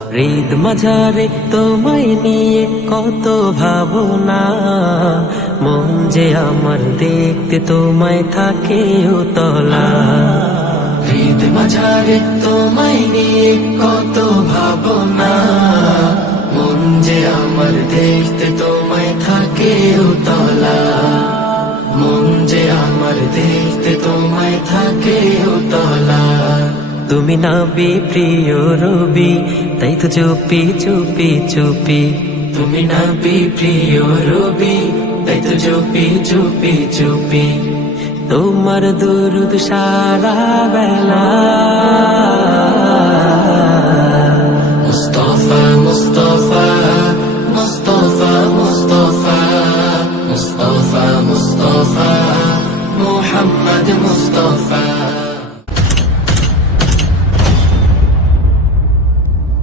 হৃদ মাঝারে তোমায় নিয়ে কত ভাবনা, মন যে আমার দেখতে তোমায় থাকে উতলা। হৃদ মাঝারে তোমায় নিয়ে কত ভাবনা, মন যে আমার দেখতে তোমায় থাকে উতলা। মন যে আমার দেখতে তোমায় থাকে উতলা। তুমি নবী প্রিয় রবি, তাই তো চুপি চুপি চুপি। তুমি নবী প্রিয় রবি, তাই তো চুপি চুপি চুপি। তোমার দুরুদ সারা বেলা